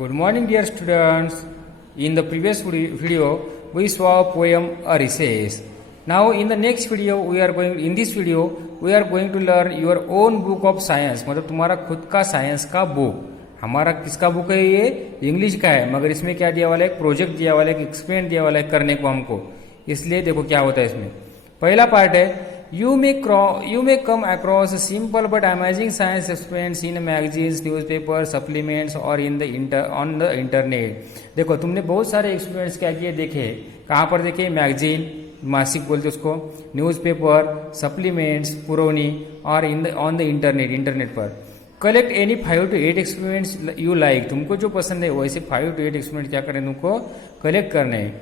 Good morning, dear students. In the previous video, we saw a poem A Recess. Now, in the next video, in this video, we are going to learn your own book of science. मतलब तुम्हारा खुद का science का book. हमारा किसका book है ये? English का है, मगर इसमें क्या दिया वाला है? एक प्रोजेक्ट दिया वाला है, एक एक्सपेरिमेंट दिया वाला है करने को हमको. इसलिए देखो क्या होता है इसमें. पहला पार्ट है You may come across simple but amazing science experiments in magazines, newspapers, supplements or on the internet. देखो तुमने बहुत सारे एक्सपेरिमेंट्स क्या किए देखे. कहाँ पर देखे? मैगजीन, मासिक बोलते उसको, न्यूज़पेपर, सप्लीमेंट्स, पुरौनी और ऑन द इंटरनेट पर. Collect any 5 to 8 experiments you like. तुमको जो पसंद है वैसे 5 to 8 एक्सपेरिमेंट क्या करें तुमको कलेक्ट करने हैं.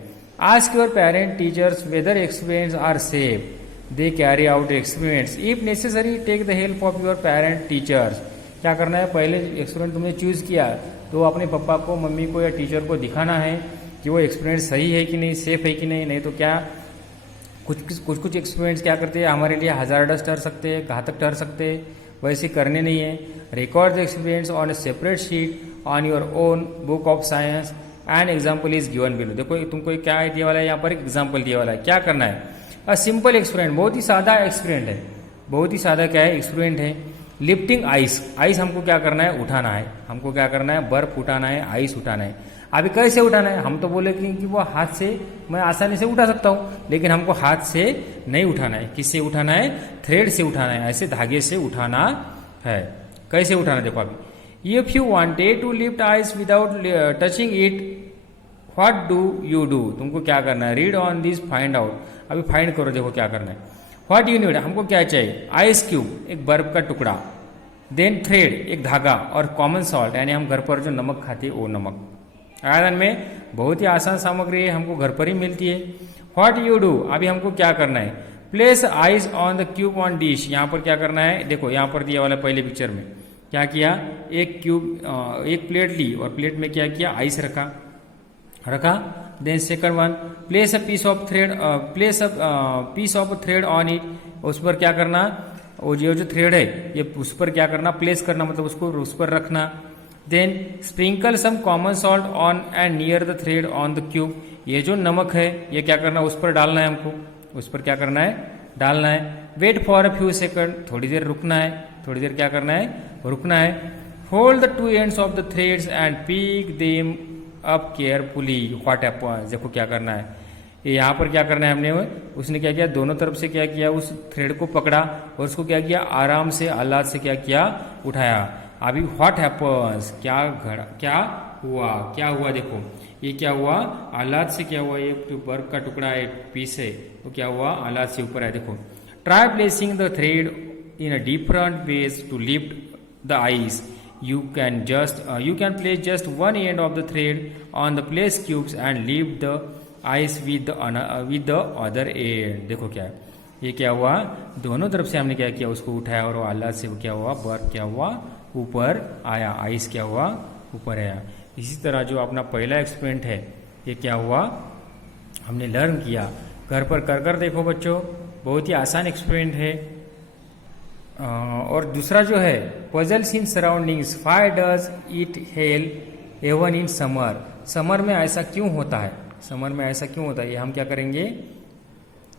Ask your parent teachers whether experiments are safe. They carry out experiments. If necessary take the help of your parent teachers. क्या करना है? पहले एक्सपेरिमेंट तुमने चूज किया तो अपने पापा को, मम्मी को या टीचर को दिखाना है कि वो एक्सपेरिमेंट सही है कि नहीं, सेफ है कि नहीं. नहीं तो क्या कुछ एक्सपेरिमेंट्स क्या करते हैं हमारे लिए हजार्डस ठहर सकते हैं, घातक ठहर सकते हैं. वैसे करने नहीं है. Record the experiments on A separate sheet on your own book of science and example is given below. देखो तुमको क्या दिया वाला है, यहाँ पर एग्जाम्पल दिया वाला है. क्या करना है? अ सिंपल एक्सपेरिमेंट, बहुत ही सादा एक्सपेरिमेंट है. बहुत ही सादा क्या है? एक्सपेरिमेंट है. Lifting ice. आइस हमको क्या करना है? उठाना है. हमको क्या करना है? बर्फ उठाना है, आइस उठाना है. अभी कैसे उठाना है? हम तो बोले कि वो हाथ से मैं आसानी से उठा सकता हूँ, लेकिन हमको हाथ से नहीं उठाना है. किससे उठाना है? थ्रेड से उठाना है. ऐसे धागे से उठाना है. कैसे उठाना देखो अभी. If you wanted to lift ice without touching it, what do you do. तुमको क्या करना है? Read on this, find out. अभी फाइंड करो, देखो क्या करना है. व्हाट यू नीड, हमको क्या चाहिए? आइस क्यूब, एक बर्फ का टुकड़ा. देन थ्रेड, एक धागा. और कॉमन सॉल्ट, यानी हम घर पर जो नमक खाते हैं वो नमक. आयरन में बहुत ही आसान सामग्री है, हमको घर पर ही मिलती है. व्हाट यू डू, अभी हमको क्या करना है? Place ice on the cube on dish. यहाँ पर क्या करना है? देखो यहाँ पर दिया वाला पहले पिक्चर में क्या किया, एक क्यूब, एक प्लेट ली और प्लेट में क्या किया? आइस रखा. Then second one, place a piece of thread on it. उस पर क्या करना? वो जो थ्रेड है ये उस पर क्या करना? प्लेस करना, मतलब उसको उस पर रखना. Then sprinkle some common salt on and near the thread on the cube. ये जो नमक है ये क्या करना? उस पर डालना है हमको. उस पर क्या करना है? डालना है. Wait for a few second, थोड़ी देर रुकना है. थोड़ी देर क्या करना है? रुकना है. Hold the 2 ends of the threads and pick them up carefully. What happens, देखो क्या करना है. ये यहाँ पर क्या करना है हमने, उसने क्या किया? दोनों तरफ से क्या किया? उस थ्रेड को पकड़ा और उसको क्या किया? आराम से आह्लाद से क्या किया? उठाया. अभी व्हाट हैपेंस, क्या हुआ देखो ये क्या हुआ? आह्लाद से क्या हुआ? ये बर्फ का टुकड़ा है, पीस है, तो क्या हुआ? आह्लाद से ऊपर है. देखो try placing the thread in a different ways to lift the ice. You can place just one end of the thread on the place cubes and leave the ice with the other end. देखो क्या ये क्या हुआ? दोनों तरफ से हमने क्या किया? उसको उठाया और आह्लाद से क्या हुआ? बर्फ क्या हुआ? ऊपर आया. आइस क्या हुआ? ऊपर आया. इसी तरह जो अपना पहला एक्सपेरिमेंट है ये क्या हुआ? हमने लर्न किया. घर पर कर देखो बच्चों, बहुत ही आसान एक्सपेरिमेंट है. और दूसरा जो है puzzles in surroundings. Why does it hail even in summer. Summer में ऐसा क्यों होता है? समर में ऐसा क्यों होता है ये हम क्या करेंगे?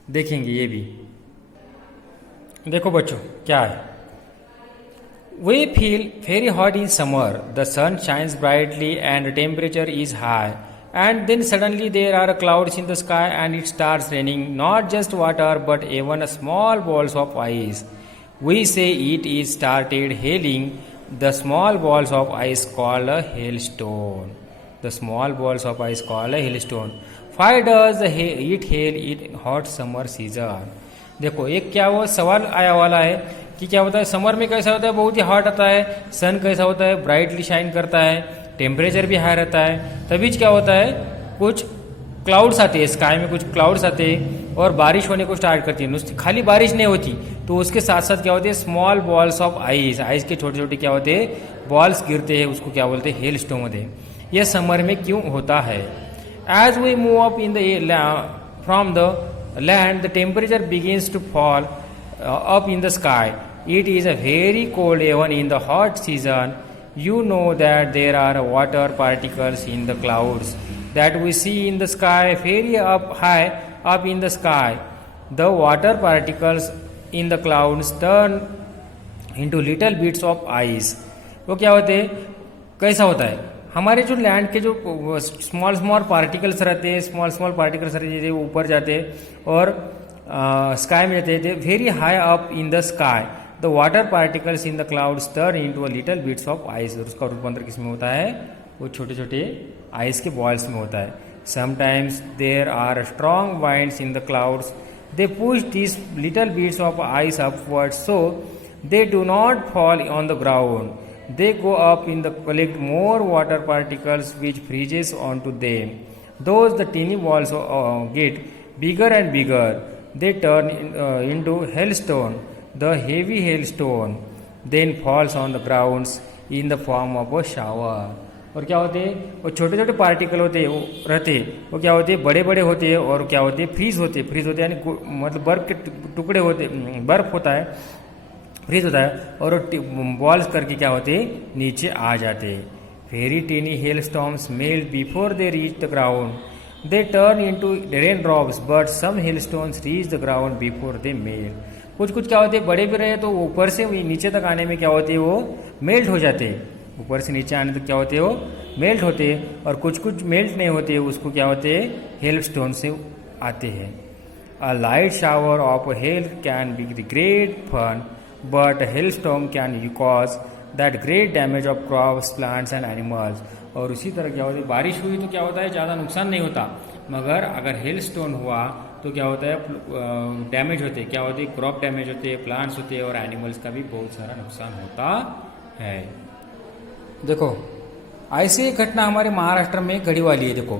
देखेंगे. ये भी देखो बच्चों क्या है. We feel very hot in summer. The sun shines brightly and temperature is high. And then suddenly there are clouds in the sky and it starts raining. Not just water but even small balls of ice. We say it is started hailing. The small balls of ice called a hailstone. The small balls of ice called a hailstone. Why does it hail in hot summer season? देखो एक क्या वो सवाल आया वाला है कि क्या होता है समर में? कैसा होता है? बहुत ही हॉट आता है. सन कैसा होता है? ब्राइटली शाइन करता है. टेम्परेचर भी हाई रहता है. तभी क्या होता है? कुछ क्लाउड्स आते हैं, स्काई में कुछ क्लाउड्स आते हैं और बारिश होने को स्टार्ट करती है. खाली बारिश नहीं होती तो उसके साथ साथ क्या होते हैं? Small balls of ice. Ice के छोटे छोटे क्या होते हैं? बॉल्स गिरते हैं. उसको क्या बोलते हैं? हेल स्टोन होते हैं. यह समर में क्यों होता है? As we move up in the from the land the temperature begins to fall up in the sky. It is a very cold even in the hot season. you know that there are water particles in the clouds that we see in the sky very up high up in the sky. The water particles in the clouds turn into little bits of ice. वो क्या होते हैं, कैसा होता है, हमारे जो land के जो स्मॉल स्मॉल पार्टिकल्स रहते हैं, स्मॉल पार्टिकल्स रहते हैं, वो ऊपर जाते हैं और स्काई में जाते थे, very high up in the sky. The water particles in the clouds turn into a little bits of ice. और उसका रूपांतर किस में होता है, वो छोटे छोटे आइस के बॉल्स में होता है. Sometimes there are strong winds in the clouds. They push this little bits of ice upward so they do not fall on the ground. They go up in the collect more water particles which freezes onto them. Those the tiny balls get bigger and bigger. They turn into hailstone. The heavy hailstone then falls on the grounds in the form of a shower. और क्या होते हैं, वो छोटे छोटे particle होते हैं, वो रहते हैं, वो क्या होते हैं, बड़े बड़े होते हैं और क्या होते हैं, फ्रीज होते यानी मतलब बर्फ के टुकड़े होते, बर्फ होता है, फ्रीज होता है और बॉल्स करके क्या होते हैं, नीचे आ जाते हैं. Very tiny hail storms melt before they reach the ground. They turn into rain drops but some hail stones reach the ground before they melt. कुछ कुछ क्या होते हैं, बड़े भी रहे तो ऊपर से नीचे तक आने में क्या होते हैं, वो मेल्ट हो जाते हैं. ऊपर से नीचे आने तक क्या होते हैं, वो मेल्ट होते हैं. और कुछ कुछ मेल्ट नहीं होते, उसको क्या होते हैं, हेल स्टोन से आते हैं. A light shower of hail can be the great fun but a hailstorm can cause that great damage of crops, plants and animals. और उसी तरह क्या होता है, बारिश हुई तो क्या होता है, ज़्यादा नुकसान नहीं होता, मगर अगर हेल स्टोन हुआ तो क्या होता है, डैमेज होते हैं, क्या होते हैं, क्रॉप डैमेज होते हैं, प्लांट्स होते हैं और एनिमल्स का भी बहुत सारा नुकसान होता है. देखो ऐसी एक घटना हमारे महाराष्ट्र में घड़ी वाली है. देखो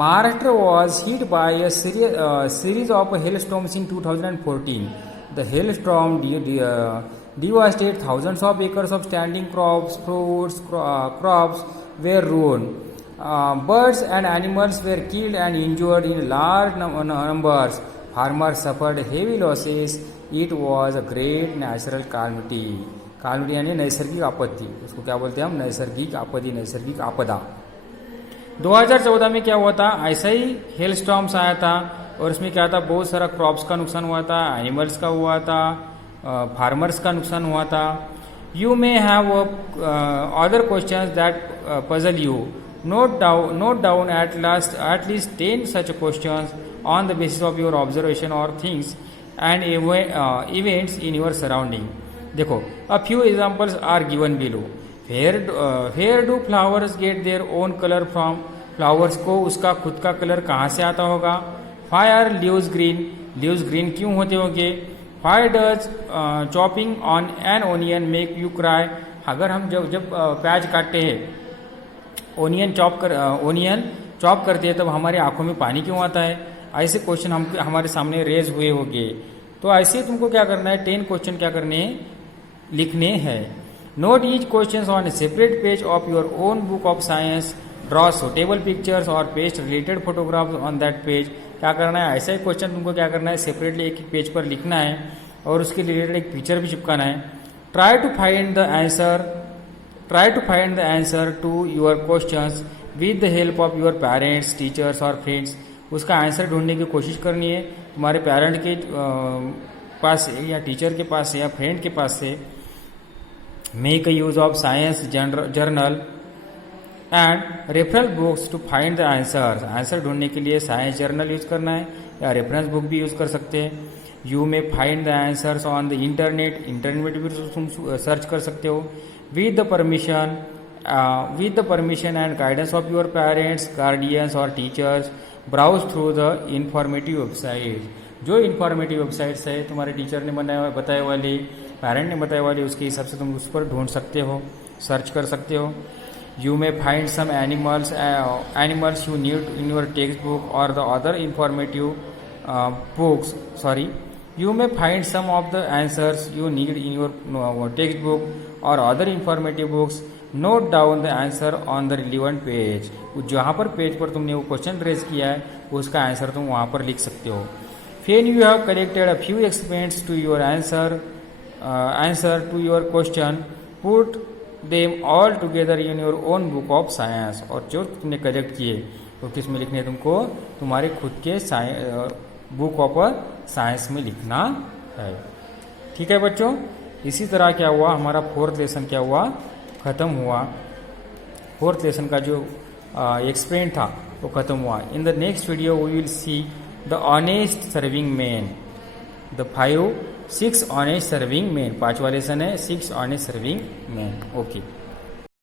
Maharashtra was hit by a series of hailstorms in 2014. The hailstorm devastated thousands of acres of standing crops, fruits, crops were ruined. Birds and animals were killed and injured in large numbers. Farmers suffered heavy losses. It was a great natural calamity. Calamity यानी नैसर्गिक आपत्ति, उसको क्या बोलते हैं हम, नैसर्गिक आपत्ति, नैसर्गिक आपदा. 2014 में क्या हुआ था, ऐसा ही हेल स्टॉर्म्स आया था और इसमें क्या था, बहुत सारा क्रॉप्स का नुकसान हुआ था, एनिमल्स का हुआ था, फार्मर्स का नुकसान हुआ था. You may have other questions that puzzle you. Note down at least 10 such questions on the basis of your observation or things and events in your surrounding. देखो, a few examples are given below. Where do flowers get their own color from? Flowers को उसका खुद का colour कहाँ से आता होगा? Why are leaves green? Leaves green क्यों होते होंगे? Why does chopping on an onion make you cry? अगर हम जब प्याज काटते हैं, ओनियन चॉप करते हैं, तब हमारे आंखों में पानी क्यों आता है? ऐसे क्वेश्चन हमारे सामने रेज हुए होंगे. तो ऐसे तुमको क्या करना है, 10 क्वेश्चन क्या करने हैं, लिखने हैं. Note each questions on a separate page of your own book of science. Draw suitable pictures or paste related photographs on that page. क्या करना है, ऐसा ही क्वेश्चन तुमको क्या करना है, सेपरेटली एक पेज पर लिखना है और उसके रिलेटेड एक पिक्चर भी चिपकाना है. Try to find the answer to your questions with the help of your parents, teachers or friends. उसका आंसर ढूंढने की कोशिश करनी है तुम्हारे पेरेंट के पास से या टीचर के पास से या फ्रेंड के पास से. Make a use of science journal and reference books to find the answers. Answer ढूंढने के लिए साइंस जर्नल यूज करना है या रेफरेंस बुक भी यूज कर सकते हैं. You may find the answers on the internet. Internet भी तुम सर्च कर सकते हो. With the permission and guidance of your parents, guardians or teachers, browse through the informative websites. जो इन्फॉर्मेटिव वेबसाइट्स है तुम्हारे टीचर ने बताए वाली, पेरेंट ने बताए वाली, उसके हिसाब से तुम उस पर ढूंढ सकते हो, सर्च कर सकते हो. You may find some animals you need in your text book और the other informative books. You may find some of the answers you need in your textbook or other informative books. Note down the answer on the relevant page. जहाँ पर page पर तुमने वो question raise किया है उसका answer तुम वहाँ पर लिख सकते हो. When you have collected a few experiments to your answer to your question, put them all together in your own book of science. और जो तुमने कलेक्ट किए तो किस में लिखने हैं तुमको? तुम्हारे खुद के बुक ऑफ साइंस में लिखना है। ठीक है बच्चों, इसी तरह क्या हुआ, हमारा फोर्थ लेसन क्या हुआ, खत्म हुआ। फोर्थ लेसन का जो एक्सपेरिमेंट था वो खत्म हुआ। In the next video we will see the honest serving man, the 6 honest serving man. 5वां लेसन है 6 ऑनेस्ट सर्विंग मैन। ओके।